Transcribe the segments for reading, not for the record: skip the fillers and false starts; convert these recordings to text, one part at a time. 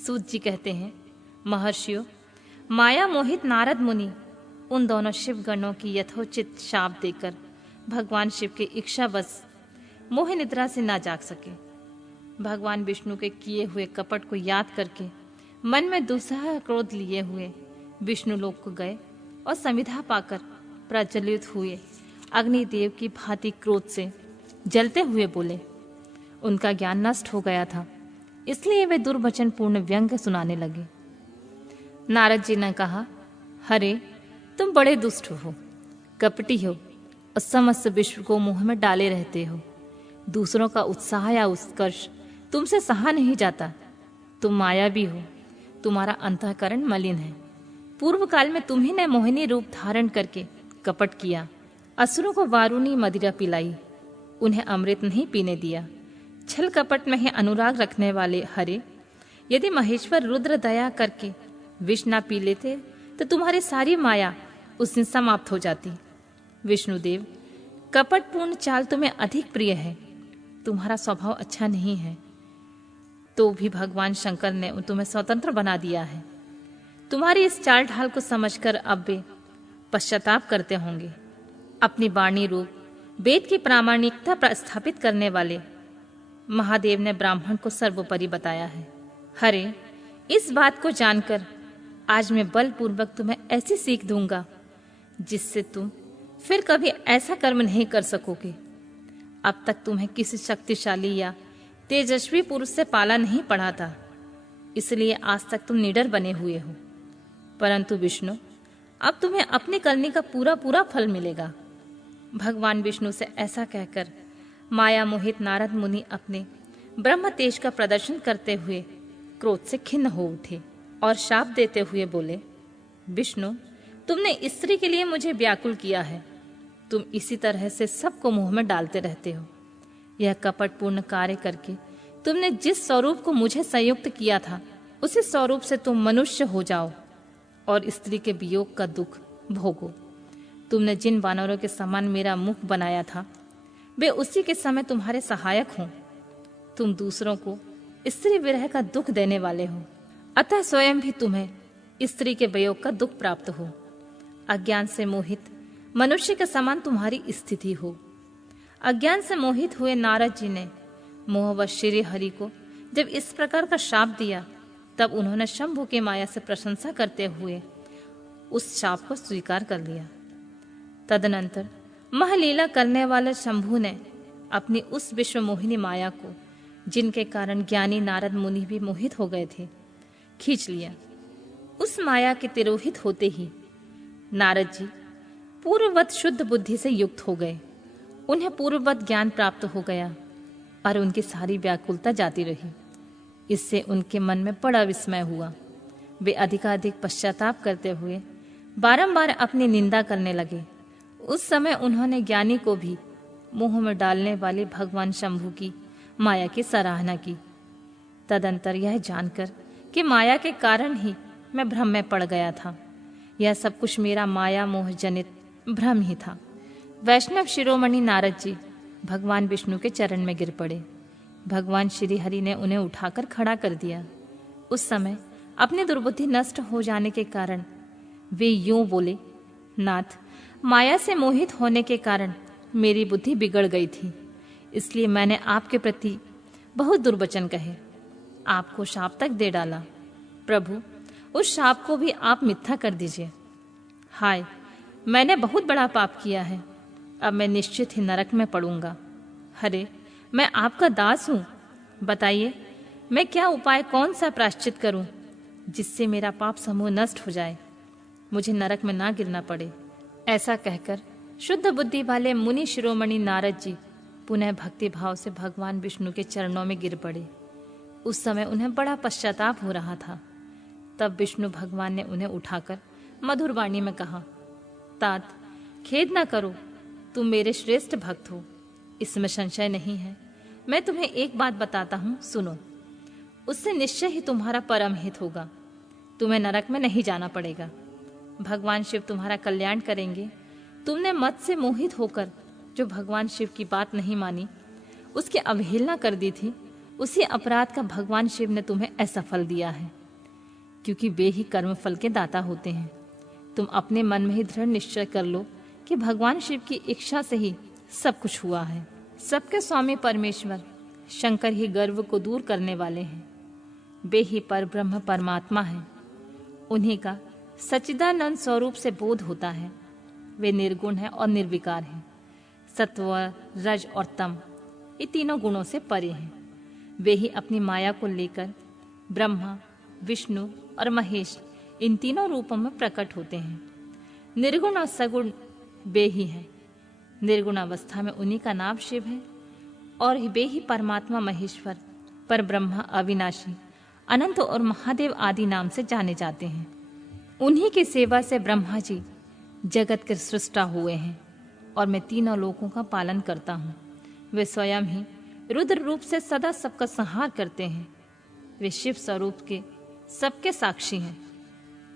सूत जी कहते हैं, महर्षियों, माया मोहित नारद मुनि उन दोनों शिव गणों की यथोचित शाप देकर भगवान शिव के इच्छावश मोह निद्रा से ना जाग सके। भगवान विष्णु के किए हुए कपट को याद करके मन में दूसरा क्रोध लिए हुए विष्णु लोक को गए और संविधा पाकर प्रज्वलित हुए अग्निदेव की भांति क्रोध से जलते हुए बोले। उनका ज्ञान नष्ट हो गया था, इसलिए वे दुर्वचन पूर्ण व्यंग्य सुनाने लगे। नारद जी ने कहा, हरे, तुम बड़े दुष्ट हो, कपटी हो और समस्त विश्व को मुंह में डाले रहते हो। दूसरों का उत्साह या उत्कर्ष तुमसे सहा नहीं जाता। तुम मायावी हो, तुम्हारा अंतःकरण मलिन है। पूर्व काल में तुम्ही ने मोहिनी रूप धारण करके कपट किया, असुरों को वारुणी मदिरा पिलाई, उन्हें अमृत नहीं पीने दिया। छल कपट में ही अनुराग रखने वाले हरे, यदि महेश्वर रुद्र दया करके विष ना पी लेते तो तुम्हारी सारी माया उस दिन समाप्त हो जाती। विष्णुदेव, कपटपूर्ण चाल तुम्हें अधिक प्रिय है, तुम्हारा स्वभाव अच्छा नहीं है, तो भी भगवान शंकर ने तुम्हें स्वतंत्र बना दिया है। तुम्हारी इस चाल ढाल को समझकर अब वे पश्चाताप करते होंगे। अपनी वाणी रूप वेद की प्रामाणिकता प्रस्थापित करने वाले महादेव ने ब्राह्मण को सर्वोपरि बताया है। हरे, इस बात को जानकर आज मैं बलपूर्वक तुम्हें ऐसी सीख दूंगा जिससे तुम फिर कभी ऐसा कर्म नहीं कर सकोगे। अब तक तुम्हें किसी शक्तिशाली या तेजस्वी पुरुष से पाला नहीं पड़ा था, इसलिए आज तक तुम निडर बने हुए हो। परंतु विष्णु, अब तुम्हें अपनी करनी का पूरा पूरा फल मिलेगा। भगवान विष्णु से ऐसा कहकर माया मोहित नारद मुनि अपने ब्रह्म तेज का प्रदर्शन करते हुए क्रोध से खिन्न हो उठे और शाप देते हुए बोले, विष्णु, तुमने स्त्री के लिए मुझे व्याकुल किया है। तुम इसी तरह से सबको मुंह में डालते रहते हो। यह कपटपूर्ण कार्य करके तुमने जिस स्वरूप को मुझे संयुक्त किया था, उसी स्वरूप से तुम मनुष्य हो जाओ और स्त्री के वियोग का दुख भोगो। तुमने जिन वानरों के समान मेरा मुख बनाया था, वे उसी के समय तुम्हारे सहायक हों। तुम दूसरों को स्त्री विरह का दुख देने वाले हो, अतः स्वयं भी तुम्हें स्त्री के वियोग का दुख प्राप्त हो। अज्ञान से मोहित मनुष्य के समान तुम्हारी स्थिति हो। अज्ञान से मोहित हुए नारद जी ने मोहवश श्री हरि को जब इस प्रकार का शाप दिया, तब उन्होंने शंभु की माया से प्रशंसा करते हुए उस शाप को स्वीकार कर लिया। तदनंतर महलीला करने वाले शंभु ने अपनी उस विश्व मोहिनी माया को, जिनके कारण ज्ञानी नारद मुनि भी मोहित हो गए थे, खींच लिया। उस माया के तिरोहित होते ही नारद जी पूर्ववत शुद्ध बुद्धि से युक्त हो गए। उन्हें पूर्ववत ज्ञान प्राप्त हो गया और उनकी सारी व्याकुलता जाती रही। इससे उनके मन में बड़ा विस्मय हुआ। वे अधिकाधिक पश्चाताप करते हुए बारंबार अपनी निंदा करने लगे। उस समय उन्होंने ज्ञानी को भी मुंह में डालने वाले भगवान शंभु की माया की सराहना की। तदंतर यह जानकर कि माया के कारण ही मैं भ्रम में पड़ गया था, यह सब कुछ मेरा माया मोह जनित भ्रम ही था, वैष्णव शिरोमणि नारद जी भगवान विष्णु के चरण में गिर पड़े। भगवान श्री हरि ने उन्हें उठाकर खड़ा कर दिया। उस समय अपनी दुर्बुद्धि नष्ट हो जाने के कारण वे यूं बोले, नाथ, माया से मोहित होने के कारण मेरी बुद्धि बिगड़ गई थी, इसलिए मैंने आपके प्रति बहुत दुर्वचन कहे, आपको शाप तक दे डाला। प्रभु, उस शाप को भी आप मिथ्या कर दीजिए। हाय, मैंने बहुत बड़ा पाप किया है, अब मैं निश्चित ही नरक में पड़ूंगा। हरे, मैं आपका दास हूं, बताइए मैं क्या उपाय, कौन सा प्रायश्चित करूं जिससे मेरा पाप समूह नष्ट हो जाए, मुझे नरक में ना गिरना पड़े। ऐसा कहकर शुद्ध बुद्धि वाले मुनि शिरोमणि नारद जी पुनः भक्ति भाव से भगवान विष्णु के चरणों में गिर पड़े। उस समय उन्हें बड़ा पश्चाताप हो रहा था। तब विष्णु भगवान ने उन्हें उठाकर मधुर वाणी में कहा, तात, खेद ना करो, तुम मेरे श्रेष्ठ भक्त हो, इसमें संशय नहीं है। मैं तुम्हें एक बात बताता हूं, सुनो। उससे निश्चय ही तुम्हारा परम हित होगा, तुम्हें नरक में नहीं जाना पड़ेगा। भगवान शिव तुम्हारा कल्याण करेंगे। तुमने मत से मोहित होकर जो भगवान शिव की बात नहीं मानी, उसकी अवहेलना कर दी थी, उसी अपराध का भगवान शिव ने तुम्हें ऐसा फल दिया है, क्योंकि वे ही कर्म फल के दाता होते हैं। तुम अपने मन में ही दृढ़ निश्चय कर लो कि भगवान शिव की इच्छा से ही सब कुछ हुआ है। सबके स्वामी परमेश्वर शंकर ही गर्व को दूर करने वाले हैं। वे ही पर ब्रह्म परमात्मा है। उन्हीं का सच्चिदानंद स्वरूप से बोध होता है। वे निर्गुण है और निर्विकार हैं। सत्व, रज और तम ये तीनों गुणों से परे हैं। वे ही अपनी माया को लेकर ब्रह्मा, विष्णु और महेश इन तीनों रूपों में प्रकट होते हैं। निर्गुण और सगुण वे ही हैं। निर्गुण अवस्था में उन्हीं का नाम शिव है और वे ही परमात्मा महेश्वर, पर ब्रह्मा, अविनाशी, अनंत और महादेव आदि नाम से जाने जाते हैं। उन्हीं की सेवा से ब्रह्मा जी जगत के सृष्टा हुए हैं और मैं तीनों लोकों का पालन करता हूँ। वे स्वयं ही रुद्र रूप से सदा सबका संहार करते हैं। वे शिव स्वरूप के सबके साक्षी हैं।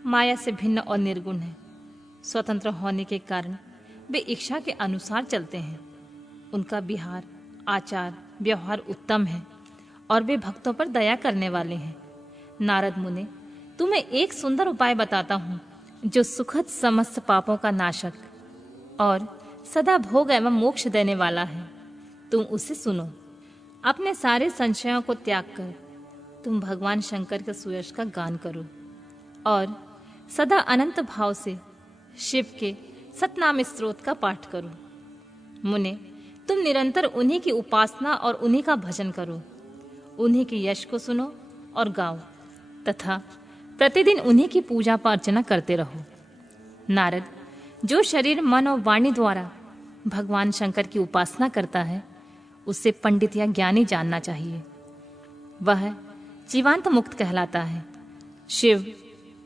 माया से भिन्न और निर्गुण है। स्वतंत्र होने के कारण वे इच्छा के अनुसार चलते हैं। उनका विहार, आचार, व्यवहार उत्तम है और वे भक्तों पर दया करने वाले हैं। नारद मुने, तुम्हें एक सुंदर उपाय बताता हूँ जो सुखद समस्त पापों का नाशक और सदा भोग एवं मोक्ष देने वाला है। तुम उसे सुनो। अपने सारे संशयों को त्याग कर तुम भगवान शंकर के सुयश का गान करो और सदा अनंत भाव से शिव के सतनाम स्तोत्र का पाठ करो। मुने, तुम निरंतर उन्हीं की उपासना और उन्हीं का भजन करो। उन्हीं के यश को सुनो और गाओ तथा प्रतिदिन उन्हीं की पूजा अर्चना करते रहो। नारद, जो शरीर, मन और वाणी द्वारा भगवान शंकर की उपासना करता है उसे पंडित या ज्ञानी जानना चाहिए। वह जीवांत मुक्त कहलाता है। शिव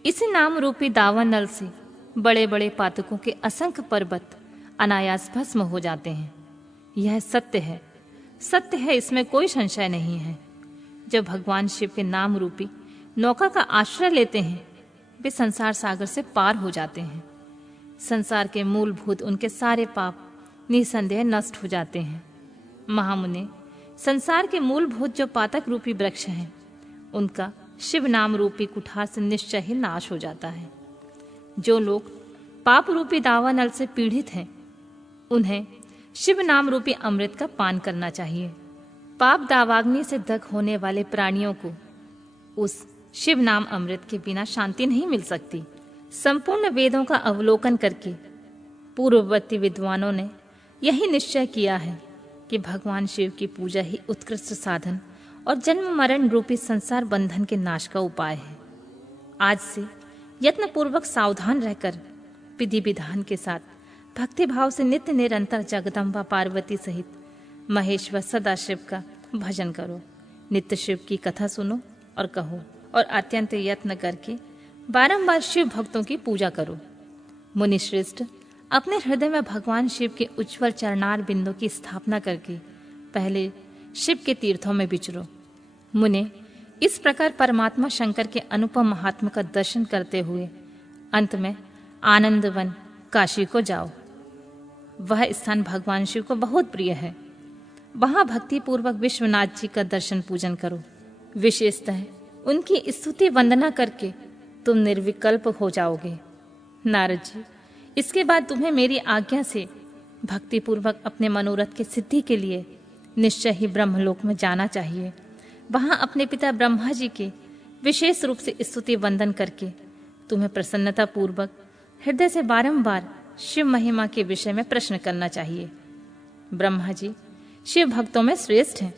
इसी नाम रूपी दावन नल से बड़े बड़े पातकों के असंख्य पर्वत अनायास भस्म हो जाते हैं। यह सत्य है, सत्य है, इसमें कोई संशय नहीं है। जब भगवान शिव के नाम रूपी नौका का आश्रय लेते हैं वे संसार सागर से पार हो जाते हैं। संसार के मूलभूत उनके सारे पाप निसंदेह नष्ट हो जाते हैं। महामुने, संसार के मूलभूत जो पातक रूपी वृक्ष हैं उनका शिव नाम रूपी कुठार से निश्चय ही नाश हो जाता है। जो लोग पाप रूपी दावानल से पीड़ित हैं उन्हें शिव नाम रूपी अमृत का पान करना चाहिए। पाप दावाग्नि से दग्ध होने वाले प्राणियों को उस शिव नाम अमृत के बिना शांति नहीं मिल सकती। संपूर्ण वेदों का अवलोकन करके पूर्ववर्ती विद्वानों ने यही निश्चय किया है कि भगवान शिव की पूजा ही उत्कृष्ट साधन और जन्म मरण रूपी संसार बंधन के नाश का उपाय है। आज से यत्नपूर्वक सावधान रहकर विधि विधान के साथ भक्ति भाव से नित्य निरंतर जगदम्बा पार्वती सहित महेश्वर सदाशिव का भजन करो। नित्य शिव की कथा सुनो और कहो और अत्यंत यत्न करके बारंबार शिव भक्तों की पूजा करो। मुनि श्रेष्ठ, अपने हृदय में भगवान शिव के उज्ज्वल चरणार बिंदु की स्थापना करके पहले शिव के तीर्थों में विचरो। मुने, इस प्रकार परमात्मा शंकर के अनुपम महात्मा का दर्शन करते हुए अंत में आनंदवन काशी को जाओ। वह स्थान भगवान शिव को बहुत प्रिय है। वहां भक्ति पूर्वक विश्वनाथ जी का दर्शन पूजन करो। विशेषतः उनकी स्तुति वंदना करके तुम निर्विकल्प हो जाओगे। नारद जी, इसके बाद तुम्हें मेरी आज्ञा से भक्ति पूर्वक अपने मनोरथ की सिद्धि के लिए निश्चय ही ब्रह्मलोक में जाना चाहिए। वहां अपने पिता ब्रह्मा जी के विशेष रूप से स्तुति वंदन करके तुम्हें प्रसन्नता पूर्वक हृदय से बारंबार शिव महिमा के विषय में प्रश्न करना चाहिए। ब्रह्मा जी शिव भक्तों में श्रेष्ठ हैं।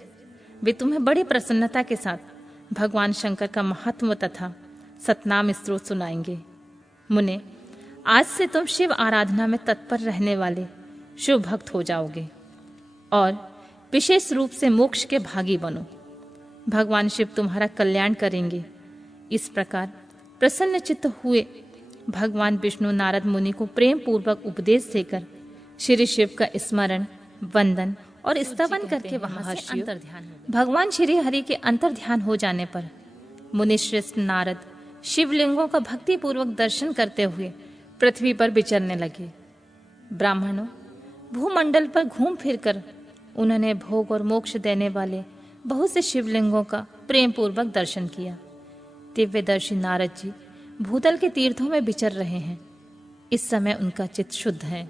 वे तुम्हें बड़ी प्रसन्नता के साथ भगवान शंकर का महात्म तथा सतनाम स्तोत्र सुनाएंगे। मुने, आज से तुम शिव आराधना में तत्पर रहने वाले शिव भक्त हो जाओगे और विशेष रूप से मोक्ष के भागी बनो। भगवान शिव तुम्हारा कल्याण करेंगे। इस प्रकार प्रसन्न चित्त हुए भगवान विष्णु नारद मुनि को प्रेम पूर्वक उपदेश देकर श्री शिव का स्मरण, वंदन और स्तवन करके वहां से अंतर्ध्यान भगवान श्री हरि के अंतर्ध्यान हो जाने पर मुनि श्रेष्ठ नारद शिवलिंगों का भक्ति पूर्वक दर्शन करते हुए पृथ्वी पर विचरने लगे। ब्राह्मणों, भूमंडल पर घूम फिरकर उन्होंने भोग और मोक्ष देने वाले बहुत से शिवलिंगों का प्रेम पूर्वक दर्शन किया। दिव्यदर्शी नारद जी भूतल के तीर्थों में विचर रहे हैं। इस समय उनका चित्त शुद्ध है।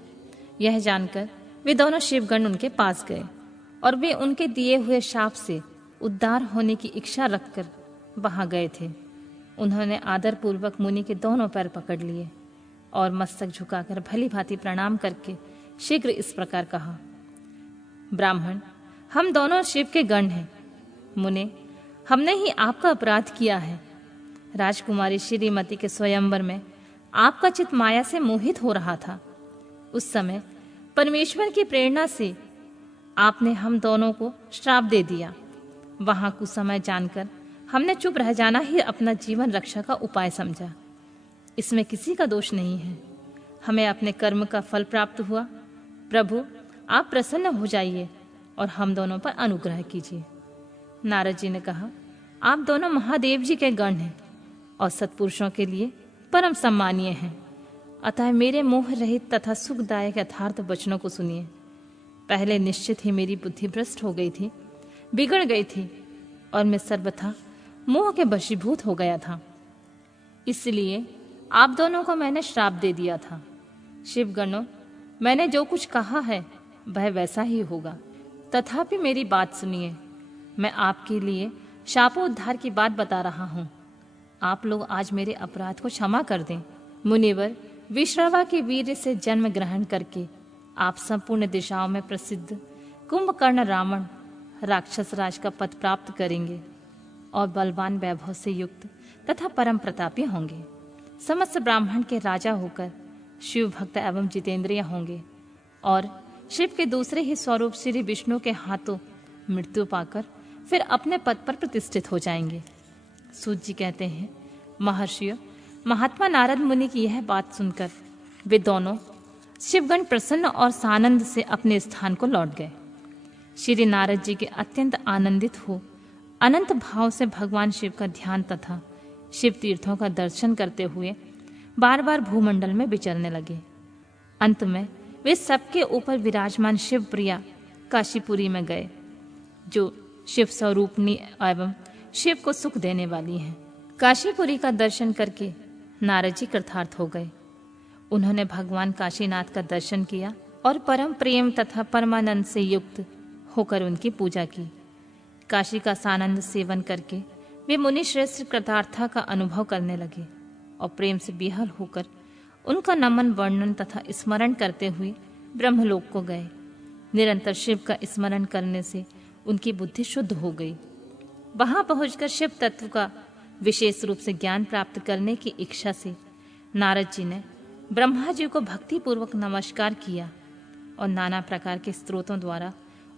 यह जानकर वे दोनों शिवगण उनके पास गए और वे उनके दिए हुए शाप से उद्धार होने की इच्छा रखकर वहां गए थे। उन्होंने आदर पूर्वक मुनि के दोनों पैर पकड़ लिए और मस्तक झुकाकर भली भांति प्रणाम करके शीघ्र इस प्रकार कहा, ब्राह्मण, हम दोनों शिव के गण हैं। मुने, हमने ही आपका अपराध किया है। राजकुमारी श्रीमती के स्वयंवर में आपका चित्त माया से मोहित हो रहा था। उस समय परमेश्वर की प्रेरणा से आपने हम दोनों को श्राप दे दिया। वहां कुछ समय जानकर हमने चुप रह जाना ही अपना जीवन रक्षा का उपाय समझा। इसमें किसी का दोष नहीं है। हमें अपने कर्म का फल प्राप्त हुआ। प्रभु, आप प्रसन्न हो जाइए और हम दोनों पर अनुग्रह कीजिए। नारद जी ने कहा, आप दोनों महादेव जी के गण हैं और सत्पुरुषों के लिए परम सम्मानीय हैं। अतः मेरे मोह रहित तथा सुखदायक यथार्थ वचनों को सुनिए। पहले निश्चित ही मेरी बुद्धि भ्रष्ट हो गई थी, बिगड़ गई थी और मैं सर्वथा मोह के वशीभूत हो गया था। इसलिए आप दोनों को मैंने श्राप दे दिया था। शिवगणों, मैंने जो कुछ कहा है वह वैसा ही होगा। तथापि मेरी बात सुनिए। मैं आपके लिए शापोद्धार की बात बता रहा हूँ। आप लोग आज मेरे अपराध को क्षमा कर दें। मुनिवर, विश्रवा के वीर से जन्म ग्रहण करके आप संपूर्ण दिशाओं में प्रसिद्ध कुंभकर्ण रावण राक्षस राज का पद प्राप्त करेंगे और बलवान वैभव से युक्त तथा परम प्रतापी होंगे। समस्त ब्राह्मण के राजा होकर शिव भक्त एवं जितेंद्रिय होंगे और शिव के दूसरे ही स्वरूप श्री विष्णु के हाथों मृत्यु पाकर फिर अपने पद पर प्रतिष्ठित हो जाएंगे। सूत जी कहते हैं, महर्षियों, महात्मा नारद मुनि की यह बात सुनकर वे दोनों शिवगण प्रसन्न और सानंद से अपने स्थान को लौट गए। श्री नारद जी के अत्यंत आनंदित हो अनंत भाव से भगवान शिव का ध्यान तथा शिव तीर्थों का दर्शन करते हुए बार बार भूमंडल में विचरने लगे। अंत में वे सबके ऊपर विराजमान शिव प्रिया काशीपुरी में गए, जो शिव स्वरूपनी एवं शिव को सुख देने वाली हैं। काशीपुरी का दर्शन करके नारद जी कृतार्थ हो गए। उन्होंने भगवान काशीनाथ का दर्शन किया और परम प्रेम तथा परमानंद से युक्त होकर उनकी पूजा की। काशी का सानंद सेवन करके वे मुनि श्रेष्ठ कृतार्था का अनुभव करने लगे और प्रेम से बिहल होकर उनका नमन वर्णन तथा स्मरण करते हुए ब्रह्मलोक को गए। निरंतर शिव का स्मरण करने से उनकी बुद्धि शुद्ध हो गई। वहां पहुंचकर शिव तत्व का विशेष रूप से ज्ञान प्राप्त करने की इच्छा से नारद जी ने ब्रह्मा जी को भक्ति पूर्वक नमस्कार किया और नाना प्रकार के स्तोत्रों द्वारा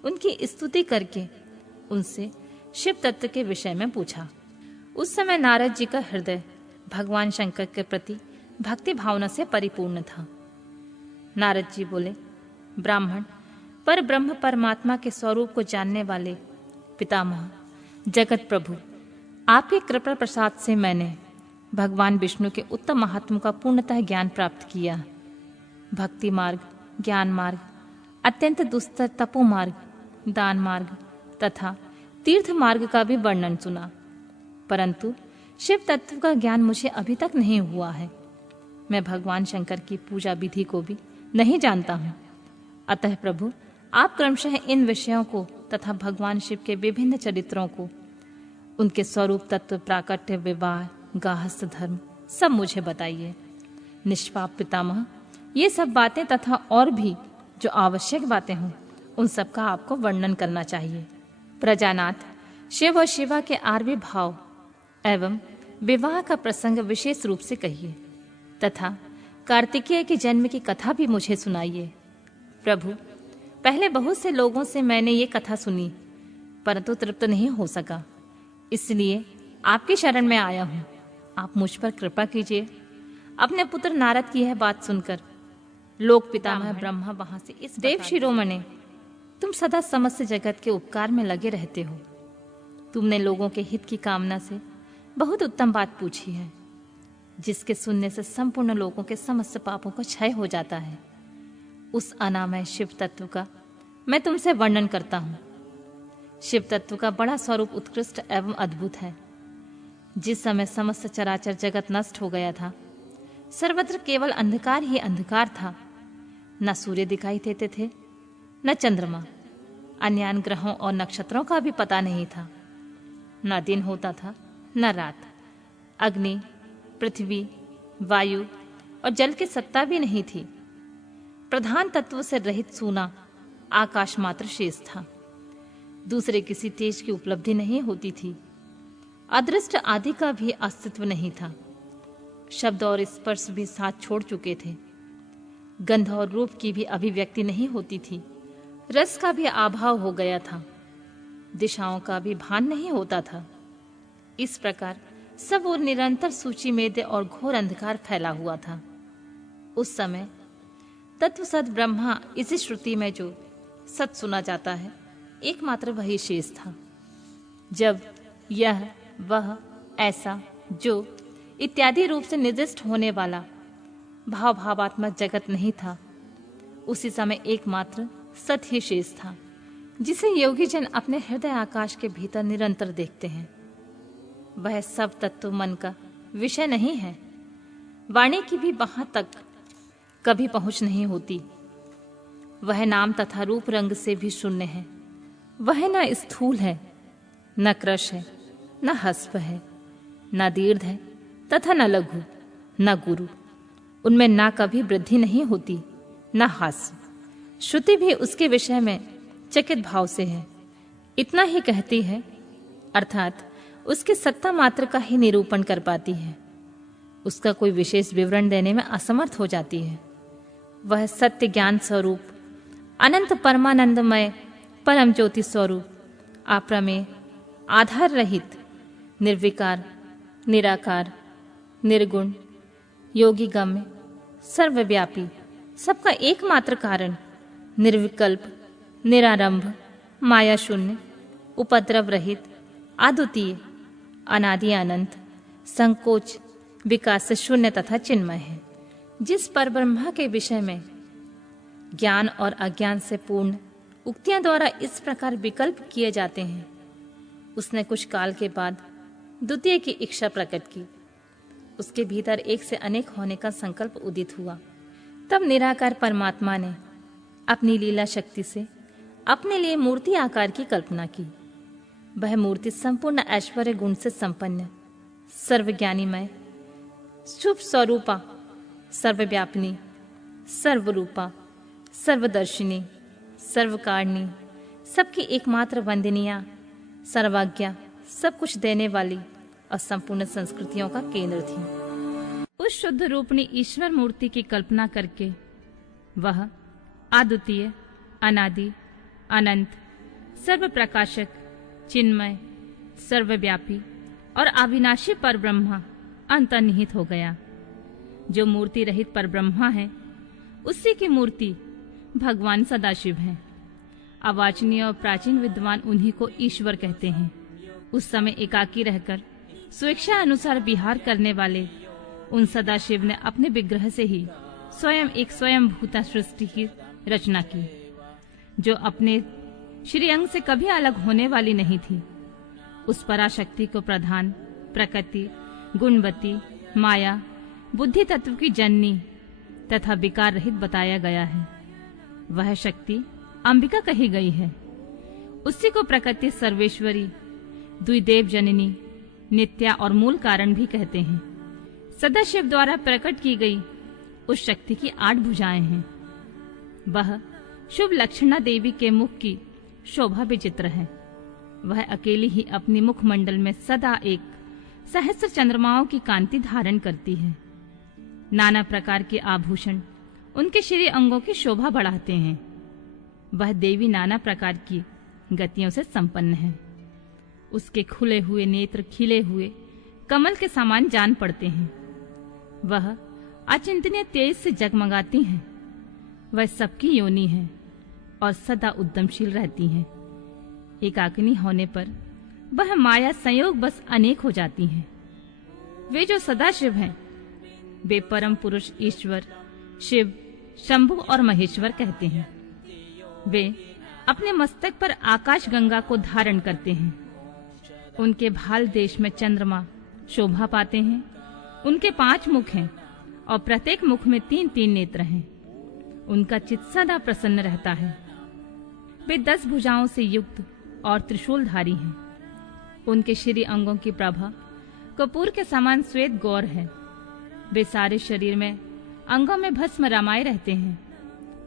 उनकी स्तुति करके उनसे शिव तत्व के विषय में पूछा। उस समय नारद जी का हृदय भगवान शंकर के प्रति भक्ति भावना से परिपूर्ण था। नारद जी बोले, ब्राह्मण, पर ब्रह्म परमात्मा के स्वरूप को जानने वाले पितामह जगत प्रभु, आपके कृपा प्रसाद से मैंने भगवान विष्णु के उत्तम महात्म का पूर्णतः ज्ञान प्राप्त किया। भक्ति मार्ग, ज्ञान मार्ग, अत्यंत दुस्तर तपो मार्ग, दान मार्ग तथा तीर्थ मार्ग का भी वर्णन सुना, परंतु शिव तत्व का ज्ञान मुझे अभी तक नहीं हुआ है। मैं भगवान शंकर की पूजा विधि को भी नहीं जानता हूँ। अतः प्रभु, आप क्रमशः इन विषयों को तथा भगवान शिव के विभिन्न चरित्रों को, उनके स्वरूप तत्व, प्राकट्य, विवाह, गाहस्थ धर्म सब मुझे बताइए। निष्पाप पितामह, ये सब बातें तथा और भी जो आवश्यक बातें हों उन सब का आपको वर्णन करना चाहिए। प्रजानाथ, शिव और शिवा के आविर्भाव एवं विवाह का प्रसंग विशेष रूप से कहिए तथा कार्तिकेय के जन्म की कथा भी मुझे सुनाइए। प्रभु, पहले बहुत से लोगों से मैंने ये कथा सुनी, परंतु तृप्त नहीं हो सका, इसलिए आपकी शरण में आया हूँ। आप मुझ पर कृपा कीजिए। अपने पुत्र नारद की यह बात सुनकर लोक पितामह ब्रह्मा वहां से इस देव शिरोमणि, तुम सदा समस्त जगत के उपकार में लगे रहते हो। तुमने लोगों के हित की कामना से बहुत उत्तम बात पूछी है, जिसके सुनने से संपूर्ण लोगों के समस्त पापों का क्षय हो जाता है। उस अनामय शिव तत्व का मैं तुमसे वर्णन करता हूँ। शिव तत्व का बड़ा स्वरूप उत्कृष्ट एवं अद्भुत है। जिस समय समस्त चराचर जगत नष्ट हो गया था, सर्वत्र केवल अंधकार ही अंधकार था। न सूर्य दिखाई देते थे, न चंद्रमा, अन्य ग्रहों और नक्षत्रों का भी पता नहीं था। न दिन होता था न रात। अग्नि, पृथ्वी, वायु और जल की सत्ता भी नहीं थी। प्रधान तत्व से रहित सूना आकाश मात्र शेष था। दूसरे किसी तेज की उपलब्धि नहीं होती थी। अदृष्ट आदि का भी अस्तित्व नहीं था। शब्द और स्पर्श भी साथ छोड़ चुके थे। गंध और रूप की भी अभिव्यक्ति नहीं होती थी। रस का भी अभाव हो गया था। दिशाओं का भी भान नहीं होता था। इस प्रकार सब और निरंतर सूची मेद और घोर अंधकार फैला हुआ था। उस समय तत्व सद ब्रह्मा, इसी श्रुति में जो सत सुना जाता है, एकमात्र वही शेष था। जब यह, वह, ऐसा, जो इत्यादि रूप से निर्दिष्ट होने वाला भावात्मक जगत नहीं था, उसी समय एकमात्र सत ही शेष था, जिसे योगी जन अपने हृदय आकाश के भीतर निरंतर देखते हैं। वह सब तत्व मन का विषय नहीं है। वाणी की भी वहां तक कभी पहुंच नहीं होती। वह नाम तथा रूप रंग से भी शून्य है। वह न स्थूल है, न कृश है, न हस्व है, न दीर्घ है तथा न लघु, न गुरु। उनमें ना कभी वृद्धि नहीं होती, न हास्य। श्रुति भी उसके विषय में चकित भाव से है। इतना ही कहती है, अर्थात उसकी सत्ता मात्र का ही निरूपण कर पाती है। उसका कोई विशेष विवरण देने में असमर्थ हो जाती है। वह सत्य ज्ञान स्वरूप, अनंत परमानंदमय, परम ज्योति स्वरूप, अप्रमेय, आधार रहित, निर्विकार, निराकार, निर्गुण, योगी गम्य, सर्वव्यापी, सबका एकमात्र कारण, निर्विकल्प, निरारंभ, माया शून्य, उपद्रव रहित, अद्वितीय, अनादि अनंत, संकोच, विकास से शून्य तथा चिन्मय है। जिस परब्रह्मा के विषय में ज्ञान और अज्ञान से पूर्ण उक्तियां द्वारा इस प्रकार विकल्प किए जाते हैं, उसने कुछ काल के बाद द्वितीय की इच्छा प्रकट की। उसके भीतर एक से अनेक होने का संकल्प उदित हुआ। तब निराकार परमात्मा ने अपनी लीला शक्ति से अपने लिए मूर्ति आकार की कल्पना की। वह मूर्ति संपूर्ण ऐश्वर्य गुण से संपन्न, सर्वज्ञानीमय, शुभ स्वरूपा, सर्वव्यापिनी, सर्वरूपा, सर्वदर्शिनी, सर्वकारिणी, सबकी एकमात्र वंदनीया, सर्वज्ञा, सब कुछ देने वाली और संपूर्ण संस्कृतियों का केंद्र थी। उस शुद्ध रूपणी ईश्वर मूर्ति की कल्पना करके वह अद्वितीय, अनादि, अनंत, सर्व प्रकाशक, चिन्मय, सर्वव्यापी और अविनाशी परब्रह्मा अंतर्निहित हो गया। जो मूर्ति रहित परब्रह्मा है, उसी की मूर्ति भगवान सदाशिव है। अवाचनीय और प्राचीन विद्वान उन्हीं को ईश्वर कहते हैं। उस समय एकाकी रहकर स्वेच्छा अनुसार विहार करने वाले उन सदाशिव ने अपने विग्रह से ही स्वयं एक स्वयंभूता सृष्टि की रचना की, जो अपने श्री अंग से कभी अलग होने वाली नहीं थी। उस पराशक्ति को प्रधान, प्रकृति, गुणवती, माया, बुद्धि तत्व की जननी तथा विकार रहित बताया गया है। वह शक्ति अंबिका कही गई है। उसी को प्रकृति सर्वेश्वरी, द्विदेव जननी, नित्या और मूल कारण भी कहते हैं। सदाशिव द्वारा प्रकट की गई उस शक्ति की 8 भुजाएं हैं। वह शुभ लक्षणा देवी के मुख की शोभा विचित्र है। वह अकेली ही अपनी मुखमंडल में सदा एक सहस्र चंद्रमाओं की कांति धारण करती है। नाना प्रकार के आभूषण उनके श्री अंगों की शोभा बढ़ाते हैं। वह देवी नाना प्रकार की गतियों से संपन्न है। उसके खुले हुए नेत्र खिले हुए कमल के समान जान पड़ते हैं। वह अचिंतनीय तेज से जगमगाती हैं। वह सबकी योनि है और सदा उद्यमशील रहती हैं। एकाकिनी होने पर वह माया संयोग बस अनेक हो जाती हैं। वे जो सदाशिव हैं, वे परम पुरुष ईश्वर, शिव, शंभु और महेश्वर कहते हैं। वे अपने मस्तक पर आकाश गंगा को धारण करते हैं। उनके भाल देश में चंद्रमा शोभा पाते हैं। उनके 5 मुख हैं और प्रत्येक मुख में 3-3 नेत्र हैं। उनका चित्त सदा प्रसन्न रहता है। वे 10 भुजाओं से युक्त और त्रिशूलधारी हैं। उनके श्री अंगों की प्रभा कपूर के समान श्वेत गौर है। वे सारे शरीर में अंगों में भस्म रमाए रहते हैं।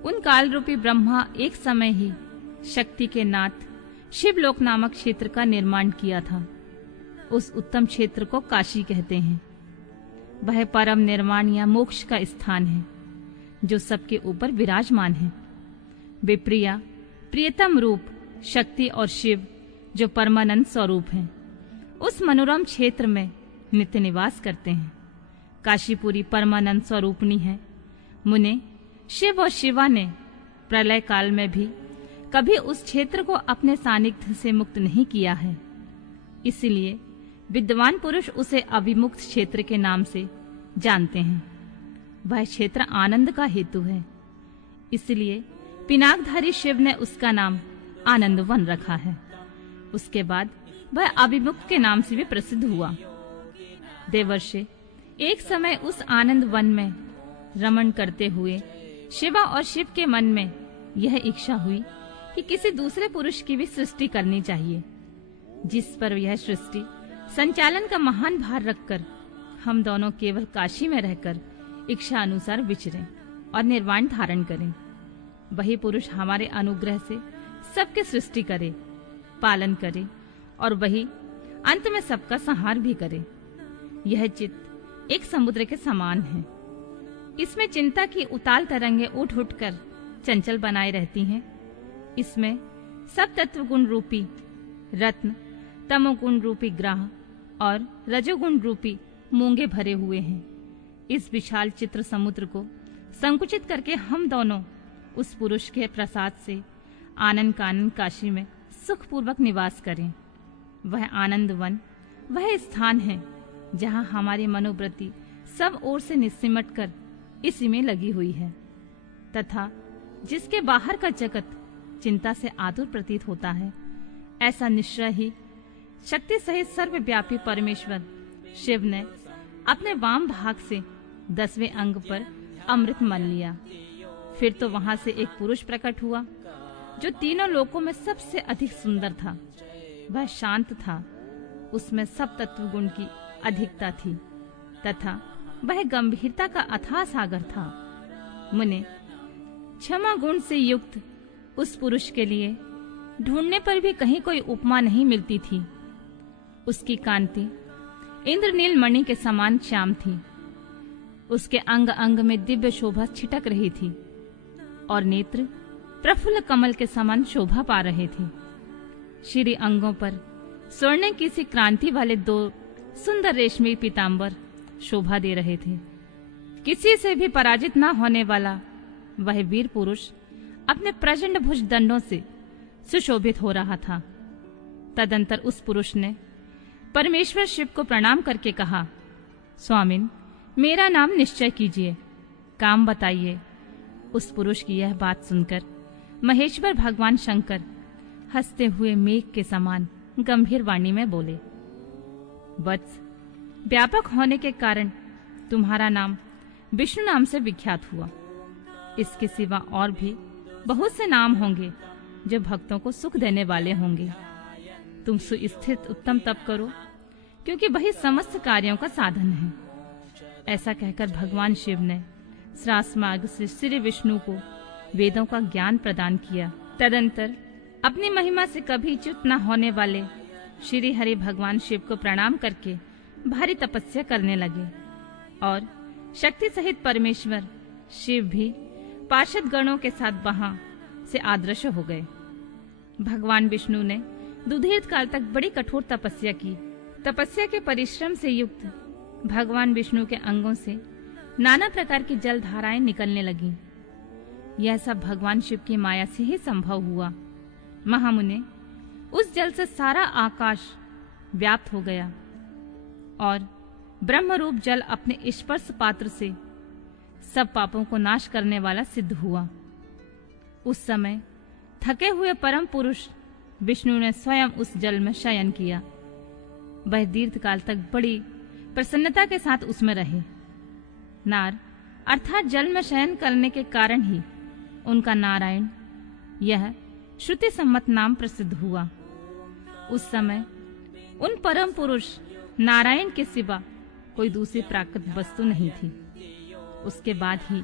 उन काल रूपी ब्रह्मा एक समय ही शक्ति के नाथ शिवलोक नामक क्षेत्र का निर्माण किया था। उस उत्तम क्षेत्र को काशी कहते हैं। वह परम निर्वाण या मोक्ष का स्थान है जो सबके ऊपर विराजमान है। वे प्रियतम रूप शक्ति और शिव जो परमानंद स्वरूप हैं, उस मनोरम क्षेत्र में नित्य निवास करते हैं। काशीपुरी परमानंद स्वरूपणी है। मुने, शिव और शिवा ने प्रलय काल में भी कभी उस क्षेत्र को अपने सानिध्य से मुक्त नहीं किया है। इसलिए विद्वान पुरुष उसे अविमुक्त क्षेत्र के नाम से जानते हैं। वह क्षेत्र आनंद का हेतु है। इसलिए पिनाकधारी शिव ने उसका नाम आनंद वन रखा है। उसके बाद वह अविमुक्त के नाम से भी प्रसिद्ध हुआ। देवर्षि, एक समय उस आनंद वन में रमण करते हुए शिवा और शिव के मन में यह इच्छा हुई कि किसी दूसरे पुरुष की भी सृष्टि करनी चाहिए, जिस पर यह सृष्टि संचालन का महान भार रखकर हम दोनों केवल काशी में रहकर इच्छा अनुसार विचरें और निर्वाण धारण करें। वही पुरुष हमारे अनुग्रह से सबके सृष्टि करे, पालन करे और वही अंत में सबका संहार भी करे। यह चित्त एक समुद्र के समान है। इसमें चिंता की उताल तरंगे उठ उठकर चंचल बनाए रहती हैं। इसमें सब तत्व गुण रूपी रत्न, तमोगुण रूपी ग्राह और रजोगुण रूपी मूंगे भरे हुए हैं। इस विशाल चित्र समुद्र को संकुचित करके हम दोनों उस पुरुष के प्रसाद से आनंद कानन काशी में सुखपूर्वक निवास करें। वह आनंद वन वह स्थान है जहाँ हमारी मनोवृत्ति सब ओर से निसिमट कर इसी में लगी हुई है, तथा जिसके बाहर का जगत चिंता से आतुर प्रतीत होता है। ऐसा निश्चय ही शक्ति सहित सर्वव्यापी परमेश्वर शिव ने अपने वाम भाग से 10वें अंग पर अमृत मल लिया। फिर तो वहां से एक पुरुष प्रकट हुआ जो तीनों लोकों में सबसे अधिक सुंदर था। वह शांत था, उसमें सब तत्व गुण की अधिकता थी तथा वह गंभीरता का अथाह सागर था। मुने, क्षमा गुण से युक्त उस पुरुष के लिए ढूंढने पर भी कहीं कोई उपमा नहीं मिलती थी। उसकी कांति इंद्रनील मणि के समान श्याम थी। उसके अंग अंग में दिव्य शोभा छिटक रही थी और नेत्र प्रफुल्ल कमल के समान शोभा पा रहे थे। श्री अंगों पर स्वर्ण की सी क्रांति वाले 2 सुंदर रेशमी पीतांबर शोभा दे रहे थे। किसी से भी पराजित न होने वाला वह वीर पुरुष अपने प्रचंड भुज दंडों से सुशोभित हो रहा था। तदंतर उस पुरुष ने परमेश्वर शिव को प्रणाम करके कहा, स्वामिन, मेरा नाम निश्चय कीजिए, काम बताइए। उस पुरुष की यह बात सुनकर महेश्वर भगवान शंकर हंसते हुए मेघ के समान गंभीर वाणी में बोले, वत्स, व्यापक होने के कारण तुम्हारा नाम विष्णु नाम से विख्यात हुआ। इसके सिवा और भी बहुत से नाम होंगे जो भक्तों को सुख देने वाले होंगे। तुम सुस्थित उत्तम तप करो, क्योंकि वही समस्त कार्यों का साधन है। ऐसा कहकर भगवान शिव ने श्रास मार्ग से श्री विष्णु को वेदों का ज्ञान प्रदान किया। तदंतर अपनी महिमा से कभी च्युत न होने वाले श्री हरि भगवान शिव को प्रणाम करके भारी तपस्या करने लगे और शक्ति सहित परमेश्वर शिव भी पार्षद गणों के साथ वहां से आदृश्य हो गए। भगवान विष्णु ने दुधीर्घ काल तक बड़ी कठोर तपस्या की। तपस्या के परिश्रम से युक्त भगवान विष्णु के अंगों से नाना प्रकार की जल धाराएं निकलने लगीं। यह सब भगवान शिव की माया से ही संभव हुआ। महामुने, उस जल से सारा आकाश व्याप्त हो गया और ब्रह्मरूप जल अपने स्पर्श पात्र से सब पापों को नाश करने वाला सिद्ध हुआ। उस समय थके हुए परम पुरुष विष्णु ने स्वयं उस जल में शयन किया। वह दीर्घ काल तक बड़ी प्रसन्नता के साथ उसमें रहे। नार अर्थात जल में शयन करने के कारण ही उनका नारायण, यह श्रुति सम्मत नाम प्रसिद्ध हुआ। उस समय उन परम पुरुष नारायण के सिवा कोई दूसरी प्राकृत वस्तु नहीं थी। उसके बाद ही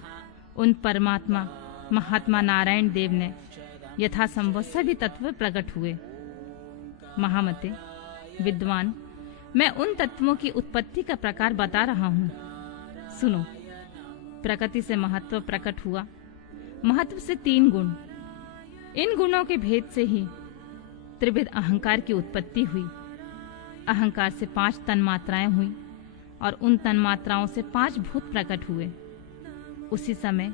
उन परमात्मा महात्मा नारायण देव ने यथासंभव सभी तत्व प्रकट हुए। महामते विद्वान, मैं उन तत्वों की उत्पत्ति का प्रकार बता रहा हूँ। सुनो। प्रकृति से महत्व प्रकट हुआ। महत्व से 3 गुण। इन गुणों के भेद से ही त्रिविध अहंकार की उत्पत्ति हुई। अहंकार से 5 तन्मात्राएं हुई और उन तन्मात्राओं से 5 भूत प्रकट हुए। उसी समय